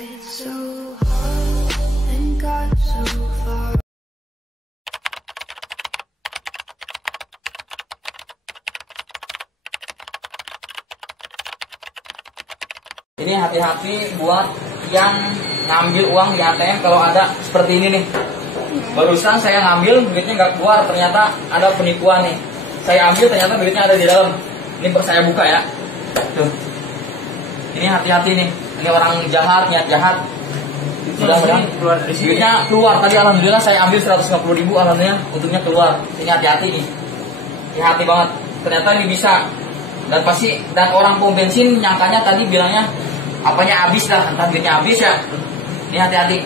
tried so hard and got so far. Ini hati-hati buat yang ngambil uang di ATM kalau ada seperti ini nih. Barusan saya ngambil, duitnya nggak keluar, ternyata ada penipuan nih. Saya ambil, ternyata duitnya ada di dalam. Ini saya buka ya. Tuh. Ini hati-hati nih. Ini orang jahat, niat jahat. Mudah-mudahan duitnya keluar. Tadi alhamdulillah saya ambil 150.000, alhamdulillah untungnya keluar. Ini hati-hati nih. Hati-hati banget. Ternyata ini bisa. Dan orang pom bensin nyangkanya tadi bilangnya apanya habis lah, entah duitnya habis ya. Ini hati-hati.